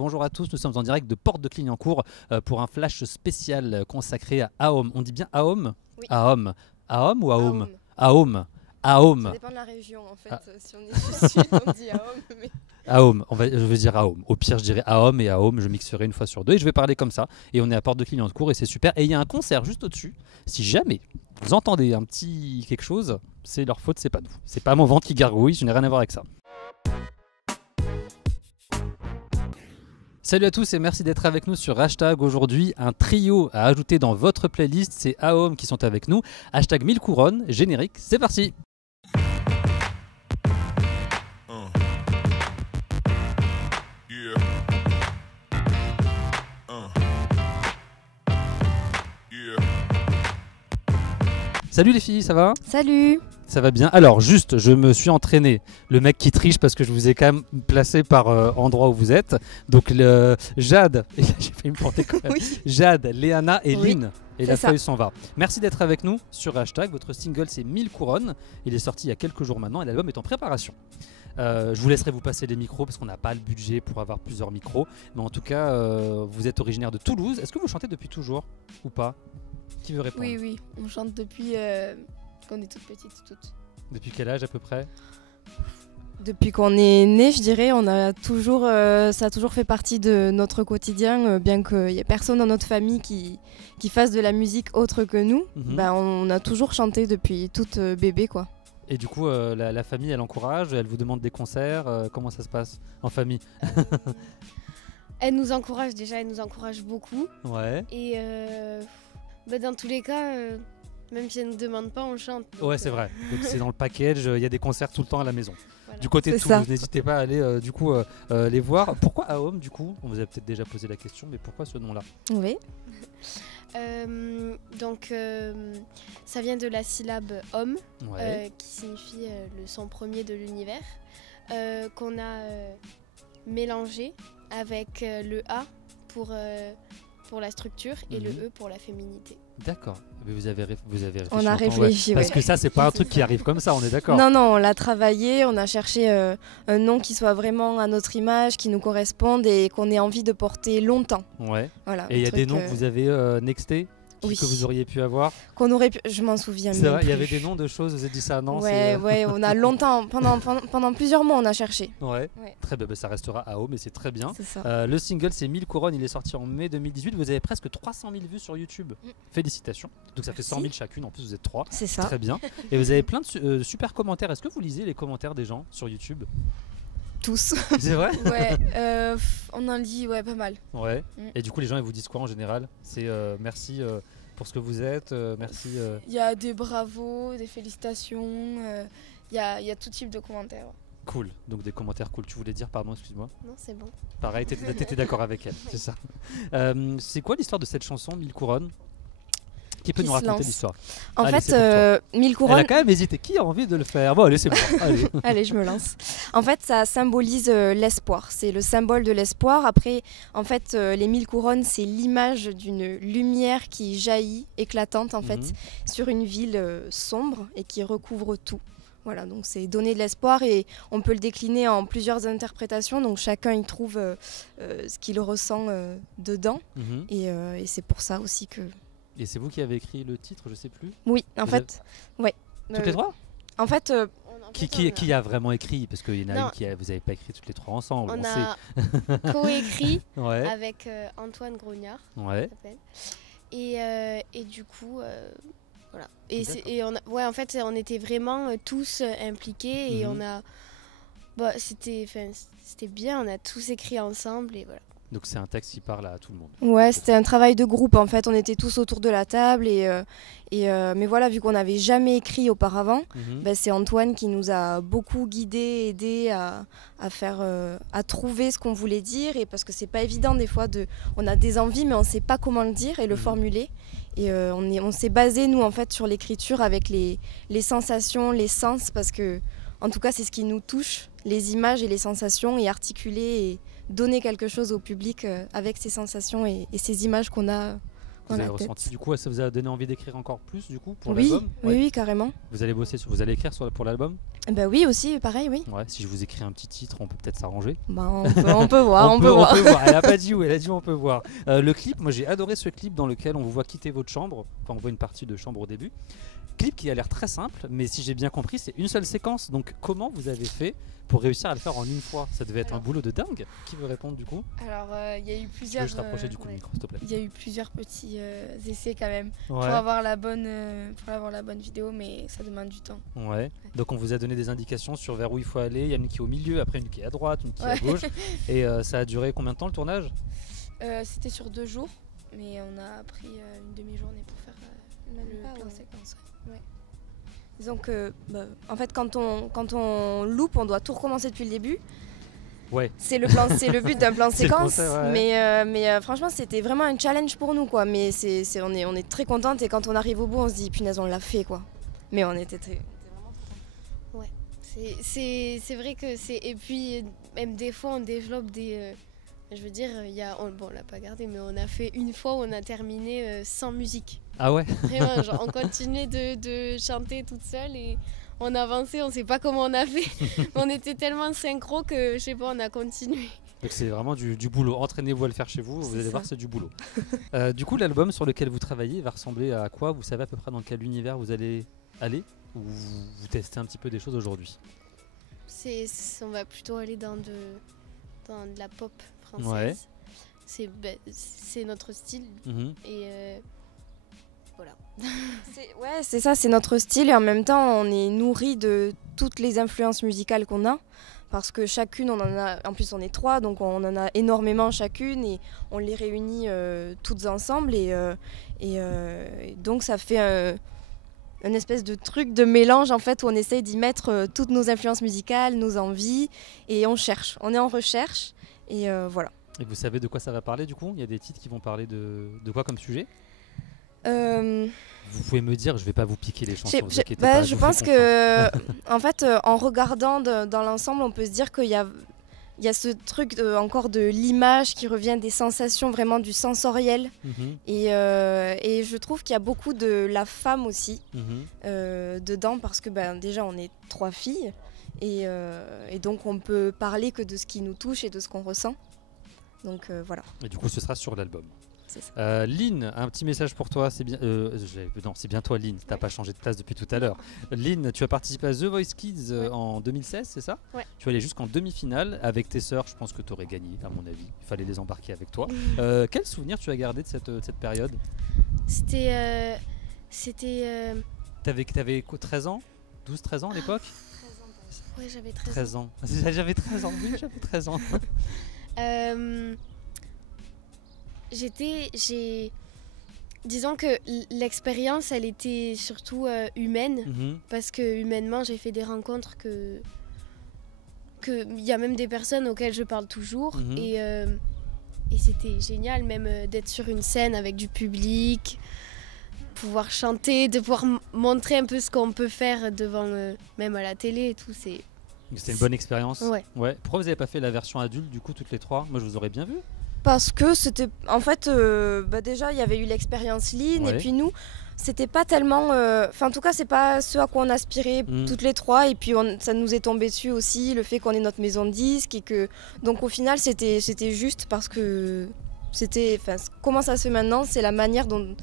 Bonjour à tous, nous sommes en direct de Porte de Clignancourt pour un flash spécial consacré à AOM. On dit bien AOM? Oui. AOM. AOM ou AOM? AOM. AOM. AOM. Ça dépend de la région en fait. Si on est du sud, on dit AOM. Mais... AOM, je vais dire AOM. Au pire, je dirais AOM et AOM, je mixerai une fois sur deux et je vais parler comme ça. Et on est à Porte de Clignancourt et c'est super. Et il y a un concert juste au-dessus. Si jamais vous entendez un petit quelque chose, c'est leur faute, c'est pas nous. C'est pas mon ventre qui gargouille, je n'ai rien à voir avec ça. Salut à tous et merci d'être avec nous sur Hashtag. Aujourd'hui, un trio à ajouter dans votre playlist, c'est AOM qui sont avec nous. Hashtag 1000 couronnes, générique, c'est parti. Salut les filles, ça va? Salut. Ça va bien. Alors juste, je me suis entraîné. Le mec qui triche parce que je vous ai quand même placé par endroit où vous êtes. Donc Jade, j'ai failli me planter quand même. Oui. Jade, Léana et Oui, Lynn. Et c'est la ça. feuille s'en va. Merci d'être avec nous sur Hashtag. Votre single c'est 1000 couronnes. Il est sorti il y a quelques jours maintenant et l'album est en préparation. Je vous laisserai vous passer les micros parce qu'on n'a pas le budget pour avoir plusieurs micros. Mais en tout cas, vous êtes originaire de Toulouse. Est-ce que vous chantez depuis toujours ou pas? Qui veut répondre? Oui, oui. On chante depuis qu'on est toutes petites, toutes. Depuis quel âge à peu près? Depuis qu'on est né, je dirais, on a toujours, ça a toujours fait partie de notre quotidien, bien qu'il n'y ait personne dans notre famille qui fasse de la musique autre que nous. Ben, on a toujours chanté depuis toute bébé, quoi. Et du coup, la famille, elle encourage, elle vous demande des concerts. Comment ça se passe en famille? Elle nous encourage déjà, elle nous encourage beaucoup. Ouais. Et dans tous les cas, même si elle ne nous demande pas, on chante. Donc, Ouais, c'est vrai. Donc c'est dans le package, il y a des concerts tout le temps à la maison. Voilà. Du côté de C'est ça. Toulouse, n'hésitez pas à aller les voir. Pourquoi AOM du coup? On vous a peut-être déjà posé la question, mais pourquoi ce nom-là? Oui. Ça vient de la syllabe homme, Ouais. qui signifie le son premier de l'univers, qu'on a mélangé avec le A pour la structure et le E pour la féminité. D'accord. Mais vous avez réfléchi. On a longtemps, réfléchi, ouais. Parce ouais. que ça, c'est pas un C'est truc qui ça. arrive comme ça, on est d'accord. Non, non, on l'a travaillé, on a cherché un nom qui soit vraiment à notre image, qui nous corresponde et qu'on ait envie de porter longtemps. Ouais. Voilà, Et il y a un des truc, noms que vous avez nextés oui. que vous auriez pu avoir. qu'on aurait pu... Je m'en souviens C'est même vrai, il y avait plus. des noms de choses, vous avez dit ça, non? Ouais, ouais, on a longtemps, pendant plusieurs mois, on a cherché. Ouais. Ouais. Très bien, ça restera AOM, mais c'est très bien. C'est ça. Le single c'est 1000 couronnes, il est sorti en mai 2018. Vous avez presque 300 000 vues sur YouTube. Félicitations. Donc ça fait 100 000 chacune, en plus vous êtes 3. C'est ça. Très bien. Et vous avez plein de super commentaires. Est-ce que vous lisez les commentaires des gens sur YouTube? Tous. C'est vrai? Ouais, on en lit, ouais, pas mal. Ouais. Mm. Et du coup les gens ils vous disent quoi en général? C'est merci pour ce que vous êtes, merci. Il y a des bravos, des félicitations, il y a tout type de commentaires. Cool. Donc des commentaires cool. Tu voulais dire, pardon, excuse-moi. Non, c'est bon. Pareil, t'étais d'accord avec elle, c'est ça. C'est quoi l'histoire de cette chanson 1000 couronnes? Qui peut Qui nous se raconter lance. l'histoire? En Allez, fait, c'est pour 1000 Elle a couronnes... quand même hésité. Qui a envie de le faire? Bon, allez, c'est bon. Allez. Allez, je me lance. En fait, ça symbolise l'espoir. C'est le symbole de l'espoir. Après, en fait, les 1000 couronnes, c'est l'image d'une lumière qui jaillit, éclatante, en fait, sur une ville sombre et qui recouvre tout. Voilà, donc c'est donner de l'espoir et on peut le décliner en plusieurs interprétations. Donc chacun y trouve ce qu'il ressent dedans. Mhm. Et c'est pour ça aussi que... Et c'est vous qui avez écrit le titre, je sais plus. Oui, en Vous fait, ouais. Toutes les trois? En fait, Qui a vraiment écrit? Parce qu'il y en a Non. une qui vous n'avez pas écrit toutes les trois ensemble. On sait. a coécrit Ouais. avec Antoine Grognard, Ouais. ça s'appelle. Et du coup, voilà. En fait, on était vraiment tous impliqués et Mhm. on a... c'était bien, on a tous écrit ensemble et voilà. Donc c'est un texte qui parle à tout le monde. ouais, c'était un travail de groupe en fait. On était tous autour de la table mais voilà, vu qu'on n'avait jamais écrit auparavant, Mhm. c'est Antoine qui nous a beaucoup guidés, aidés à trouver ce qu'on voulait dire et parce que c'est pas évident des fois on a des envies mais on sait pas comment le dire et le Mhm. formuler. Et on s'est basé nous en fait sur l'écriture avec les sensations, les sens parce que en tout cas c'est ce qui nous touche, les images et les sensations et articuler et donner quelque chose au public avec ces sensations et ces images qu'on a Vous dans avez la ressenti tête. du coup, ça vous a donné envie d'écrire encore plus du coup pour Oui, l'album? oui, Ouais. oui, carrément. Vous allez bosser vous allez écrire pour l'album? Bah oui, aussi, pareil, oui. Ouais, si je vous écris un petit titre, on peut peut-être s'arranger. Bah, on peut voir, on peut on voir. peut voir. Elle a pas dit où, elle a dit on peut voir. Le clip, moi j'ai adoré ce clip dans lequel on vous voit quitter votre chambre. Enfin, on voit une partie de chambre au début. Clip qui a l'air très simple, mais si j'ai bien compris, c'est une seule séquence. Donc comment vous avez fait pour réussir à le faire en une fois? Ça devait être un boulot de dingue. Qui veut répondre du coup? Alors, il y a eu Tu peux plusieurs. juste rapprocher du coup le micro, s'il te plaît. Il y a eu plusieurs petits essais quand même Ouais. pour avoir la bonne vidéo, mais ça demande du temps. Ouais. Donc on vous a donné des indications sur vers où il faut aller. Il y en a une qui est au milieu, après une qui est à droite, une qui est à gauche. Et ça a duré combien de temps le tournage? C'était sur 2 jours, mais on a pris une demi-journée pour faire le plan séquence. Ouais. Disons que, en fait, quand on loupe, on doit tout recommencer depuis le début. Ouais. C'est le but d'un plan C'est le séquence. concept, ouais. Mais franchement, c'était vraiment un challenge pour nous, quoi. Mais on est très contente et quand on arrive au bout, on se dit punaise, on l'a fait, quoi. Mais on était vraiment contents. Ouais. C'est vrai que c'est. Et puis, même des fois, on développe des. Je veux dire, on l'a pas gardé, mais on a fait une fois où on a terminé sans musique. Ah ouais. Vraiment, genre, on continuait de chanter toute seule et on avançait, on sait pas comment on a fait. On était tellement synchro que, je sais pas, on a continué. Donc c'est vraiment du boulot. Entraînez-vous à le faire chez vous, vous allez voir, c'est du boulot. Du coup, l'album sur lequel vous travaillez va ressembler à quoi? Vous savez à peu près dans quel univers vous allez aller? Ou vous testez un petit peu des choses aujourd'hui? On va plutôt aller dans de la pop française. Ouais. C'est notre style. Et voilà. C'est ça, c'est notre style et en même temps, on est nourri de toutes les influences musicales qu'on a. Parce que chacune, on en a, en plus on est 3, donc on en a énormément chacune et on les réunit toutes ensemble et donc ça fait un espèce de truc de mélange en fait où on essaye d'y mettre toutes nos influences musicales, nos envies et on cherche, on est en recherche et voilà. Et vous savez de quoi ça va parler du coup? Il y a des titres qui vont parler de quoi comme sujet? Vous pouvez me dire, je vais pas vous piquer les chansons, vous inquiétez pas. Je pense que, en fait, en regardant dans l'ensemble, on peut se dire qu'il y a ce truc encore de l'image qui revient des sensations, vraiment du sensoriel. Et je trouve qu'il y a beaucoup de la femme aussi dedans parce que déjà on est 3 filles et donc on peut parler que de ce qui nous touche et de ce qu'on ressent. Donc voilà. Et du coup, ce sera sur l'album. C'est ça. Lynn, un petit message pour toi. C'est bien, non, c'est bien toi, Lynn. T'as pas changé de place depuis tout à l'heure. Lynn, tu as participé à The Voice Kids en 2016, c'est ça? Ouais. Tu es allée jusqu'en demi-finale avec tes sœurs. Je pense que tu aurais gagné, à mon avis. Il fallait les embarquer avec toi. Quel souvenir tu as gardé de cette période? C'était. T'avais quoi, 13 ans? 12-13 ans à l'époque? 13 ans. Ouais, j'avais 13 ans. 13 ans. J'avais 13 ans, oui, j'avais 13 ans. Disons que l'expérience, elle était surtout humaine, parce que humainement, j'ai fait des rencontres que il y a même des personnes auxquelles je parle toujours, et c'était génial, même d'être sur une scène avec du public, pouvoir chanter, de pouvoir montrer un peu ce qu'on peut faire devant, même à la télé et tout, C'était une bonne expérience. Ouais. Pourquoi vous n'avez pas fait la version adulte du coup toutes les 3? Moi je vous aurais bien vu. Parce que c'était, en fait, déjà il y avait eu l'expérience Lynn et puis nous, c'était pas tellement, en tout cas c'est pas ce à quoi on aspirait toutes les 3 et puis ça nous est tombé dessus aussi le fait qu'on ait notre maison de disques et que donc au final c'était juste parce que c'était, comment ça se fait maintenant, c'est la manière dont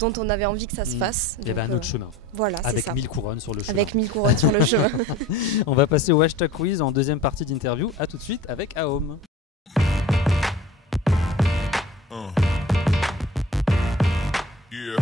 on avait envie que ça se fasse. Il y avait un autre chemin. Voilà, c'est avec ça. 1000 couronnes sur le chemin. Avec 1000 couronnes sur le chemin. On va passer au hashtag quiz en deuxième partie d'interview. À tout de suite avec Aom. Yeah.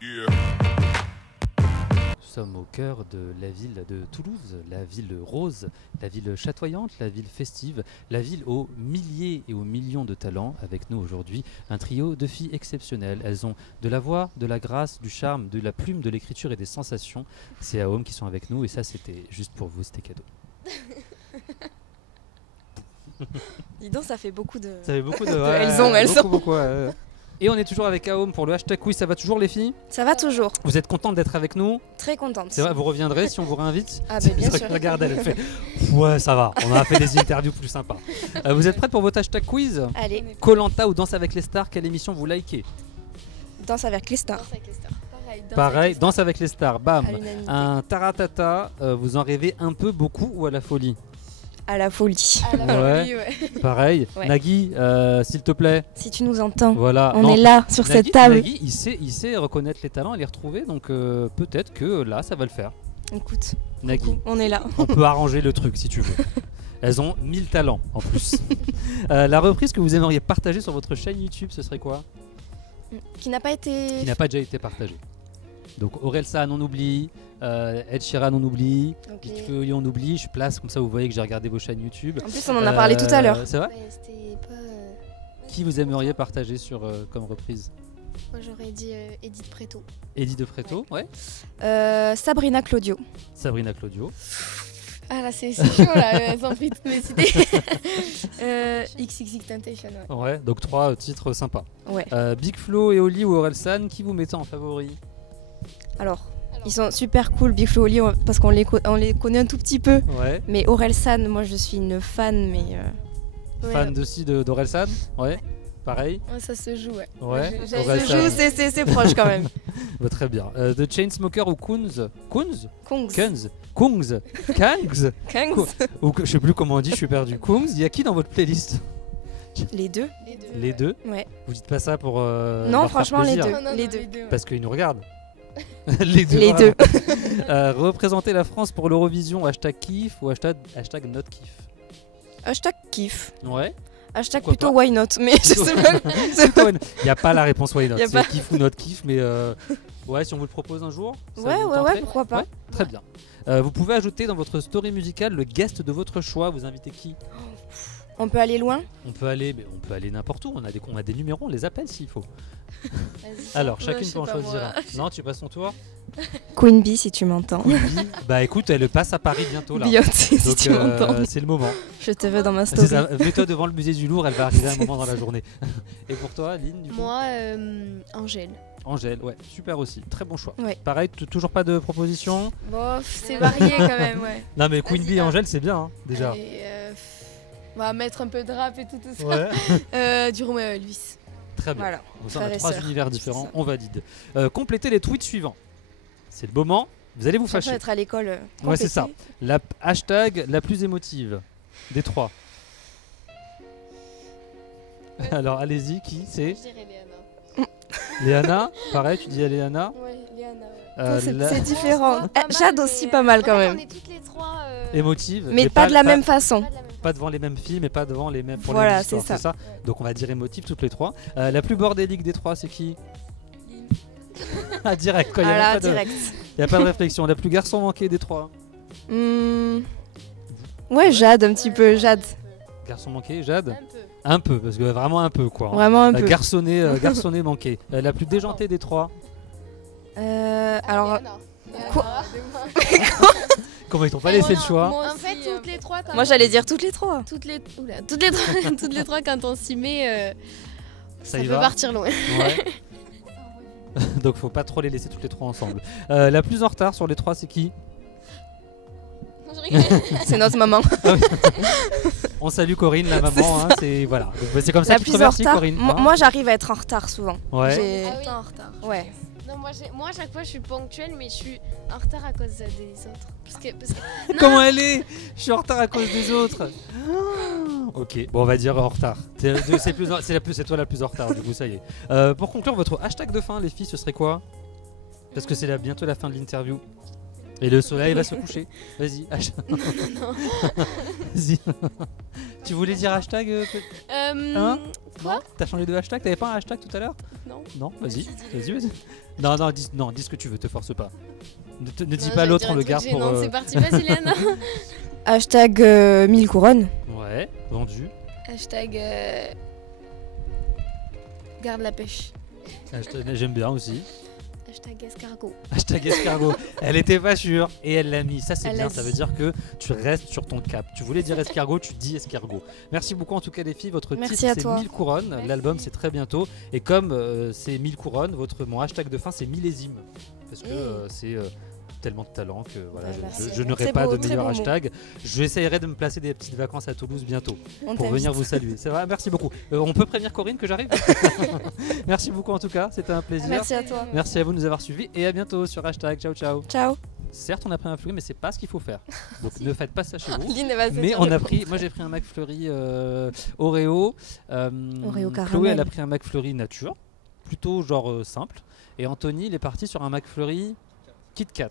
Yeah. Nous sommes au cœur de la ville de Toulouse, la ville rose, la ville chatoyante, la ville festive, la ville aux milliers et aux millions de talents. Avec nous aujourd'hui, un trio de filles exceptionnelles. Elles ont de la voix, de la grâce, du charme, de la plume, de l'écriture et des sensations. C'est Aom qui sont avec nous et ça c'était juste pour vous, c'était cadeau. Dis donc, ça fait beaucoup de... Ça fait beaucoup de... elles ont. Beaucoup. Et on est toujours avec Aom pour le hashtag quiz. Ça va toujours les filles? Ça va toujours. Vous êtes contente d'être avec nous? Très contente. C'est vrai, vous reviendrez si on vous réinvite? Ah ben bien sûr. Regarde, elle fait ouais, ça va, on a fait des interviews plus sympas. Vous êtes prêtes pour votre hashtag quiz? Allez. Koh-Lanta ou Danse avec les stars, quelle émission vous likez? Danse avec les stars. Danse avec les stars. Pareil, Danse avec les stars, bam. À l'unanimité. Un taratata, vous en rêvez un peu, beaucoup ou à la folie? À la folie. À la Ouais. folie, ouais. Pareil. Ouais. Nagui, s'il te plaît. Si tu nous entends, Voilà. on Non, est là sur Nagui, cette table. Nagui, il sait reconnaître les talents et les retrouver, donc peut-être que là, ça va le faire. Écoute, Nagui, on est là. on peut arranger le truc si tu veux. Elles ont 1000 talents en plus. La reprise que vous aimeriez partager sur votre chaîne YouTube, ce serait quoi? Qui n'a pas été. Qui n'a pas déjà été partagée. Donc Orelsan on oublie, Ed Sheeran on oublie, Ok. Big Flo et Oli on oublie, je place comme ça vous voyez que j'ai regardé vos chaînes YouTube. En plus, on en a parlé tout à l'heure. C'est vrai? Ouais, c'était pas. Qui vous aimeriez partager sur comme reprise? Moi j'aurais dit Edith Preto. Eddie de Fréto, ouais. Sabrina Claudio. Sabrina Claudio. Ah là c'est chaud là, elles ont pris toutes mes idées. XXX Temptation, ouais. Ouais, donc 3 titres sympas. Ouais. Big Flo et Oli ou Orelsan, qui vous mettez en favori? Alors, ils sont super cool, Big Flo et Oli, parce qu'on on les connaît un tout petit peu. Ouais. Mais Orelsan, moi je suis une fan, mais. Ouais, Fan d'Orelsan? Ouais. Pareil. ouais, ça se joue, ouais. Ouais. J'ai- Ça Orelsan. se joue, c'est proche quand même. Bah, très bien. The Chainsmoker ou Kunz? Kunz? Kungs. Kunz? Kungs? Kangs? Kungs. Ou je sais plus comment on dit, je suis perdu. Kungs, il y a qui dans votre playlist? Les deux. Les deux? Ouais. Vous dites pas ça pour. Non, leur faire franchement, les plaisir, deux. Non, non, Les non, deux. ouais. Parce qu'ils nous regardent. Les deux. Les vraiment. deux. Représenter la France pour l'Eurovision, hashtag kiff ou hashtag not kiff? Hashtag kiff. Ouais. Hashtag Pourquoi plutôt pas why not. Mais je sais pas. c'est pas- Il n'y a pas la réponse why not. Y a C'est pas. kiff ou not kiff, mais ouais, si on vous le propose un jour. ça Ouais, vous ouais, tenterait ouais, pourquoi pas. Ouais, très bien. Vous pouvez ajouter dans votre story musicale le guest de votre choix. Vous invitez qui? On peut aller loin. On peut aller n'importe où. On a des numéros, on les appelle s'il faut. Vas-y. Alors, Ouais, chacune je sais peut en pas, choisir moi. un. Non, tu passes ton tour. Queen Bee, si tu m'entends. Bah écoute, elle passe à Paris bientôt là. Beyoncé, si Donc tu m'entends. c'est le moment. Je te veux dans ma C'est story. ça. Mets-toi devant le musée du Louvre, elle va arriver à un moment dans la journée. Et pour toi, Lynn, du coup Moi, Angèle. Angèle, ouais, super aussi. Très bon choix. Ouais. Pareil, toujours pas de proposition. Bof, c'est varié quand même, ouais. Non mais Queen Vas-y, Bee et Angèle, c'est bien hein, déjà. Allez, on va mettre un peu de rap et tout ça. Ouais. Du Roméo Elvis. Très bien. Voilà. Donc ça, on a frères et 3 sœurs. univers différents, C'est ça. on valide. Complétez les tweets suivants. C'est le moment, vous allez vous Chaque fois fâcher. être à l'école. Ouais, c'est ça. compléter. La hashtag la plus émotive des 3. Alors allez-y, qui c'est? Je dirais Léana. Léana, pareil, tu dis à Léana. Ouais, Léana, ouais. C'est différent. Pas mal, Jade mais, aussi pas mal quand en fait, même. On est toutes les trois. Émotive. Mais pas de la même façon. Pas de la même Pas devant les mêmes filles, mais pas devant les mêmes. Pour Voilà, les mêmes histoires, c'est ça. Donc on va dire émotive toutes les 3. La plus bordélique des 3, c'est qui? Ah, direct, quoi. Il n'y a, Voilà, même pas de- direct. y a pas de réflexion. La plus garçon manqué des 3. Ouais, Jade, un petit peu. Jade. Garçon manqué, Jade? Un peu. Un peu, parce que vraiment un peu quoi. Vraiment un peu. Garçonné manqué. La plus déjantée des 3. Alors, Léana. Quoi Comment ils t'ont pas laissé le choix? En fait, toutes les trois. Quand moi j'allais dire toutes les trois. toutes les trois, toutes les trois quand on s'y met, ça y peut va partir loin. Ouais. Donc faut pas trop les laisser toutes les 3 ensemble. La plus en retard sur les 3, c'est qui? Je rigole. C'est notre maman. On salue Corinne, la maman. Hein, c'est voilà. Donc, c'est comme ça La que tu plus te en remercies, retard. Corinne. hein. Moi j'arrive à être en retard souvent. Ouais. J'ai- Ah oui. en retard. Ouais. Non, moi à chaque fois je suis ponctuelle, mais je suis en retard à cause des autres. Parce que Comment elle est? Je suis en retard à cause des autres. Ah, ok, bon on va dire en retard. C'est toi la plus en retard, du coup ça y est. Pour conclure votre hashtag de fin, les filles, ce serait quoi? Parce que c'est bientôt la fin de l'interview. Et le soleil va se coucher. Vas-y, Vas-y. Tu voulais dire hashtag Hein? Quoi Non, t'as changé de hashtag? T'avais pas un hashtag tout à l'heure? Non. Non, vas-y, Vas-y, vas-y. Non, dis ce que tu veux, te force pas. Ne dis Non, pas j'allais l'autre, dire on un le truc garde pour. gênant. C'est parti, vas-y Léana. Hashtag 1000 couronnes. Ouais, vendu. Hashtag garde la pêche. J'aime bien aussi. Hashtag escargot. Hashtag escargot. Elle était pas sûre et elle l'a mis. Ça c'est Elle bien, l'a ça dit. veut dire que tu restes sur ton cap. Tu voulais dire escargot, tu dis escargot. Merci beaucoup en tout cas les filles. Votre Merci titre à c'est toi. 1000 couronnes. Merci. L'album c'est très bientôt. Et comme c'est 1000 couronnes, mon hashtag de fin c'est millésime. Parce que c'est tellement de talent que voilà, Ouais, merci. je n'aurai Très pas beau, de très meilleur beau mot. hashtag. J'essaierai de me placer des petites vacances à Toulouse bientôt On pour t'invite. venir vous saluer. C'est vrai, merci beaucoup. On peut prévenir Corinne que j'arrive. Merci beaucoup en tout cas, c'était un plaisir. Merci à toi. Merci à vous de nous avoir suivis et à bientôt sur hashtag. Ciao ciao. Ciao. Certes, on a pris un McFlurry, mais c'est pas ce qu'il faut faire. Donc ne faites pas ça chez vous. Lynn, elle va se Mais dire on le a pro. pris, moi j'ai pris un McFlurry Oreo. Oreo caramel. Chloé, elle a pris un McFlurry nature, plutôt genre simple. Et Anthony, il est parti sur un McFlurry Kit Kat.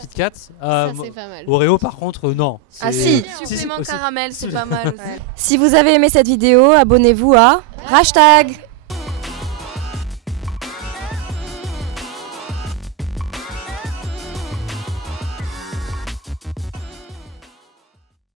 Kit Kat. Ça, c'est pas mal. Oreo, par contre, non. Ah C'est- si, supplément aussi. caramel, c'est pas mal aussi. Si vous avez aimé cette vidéo, abonnez-vous à hashtag.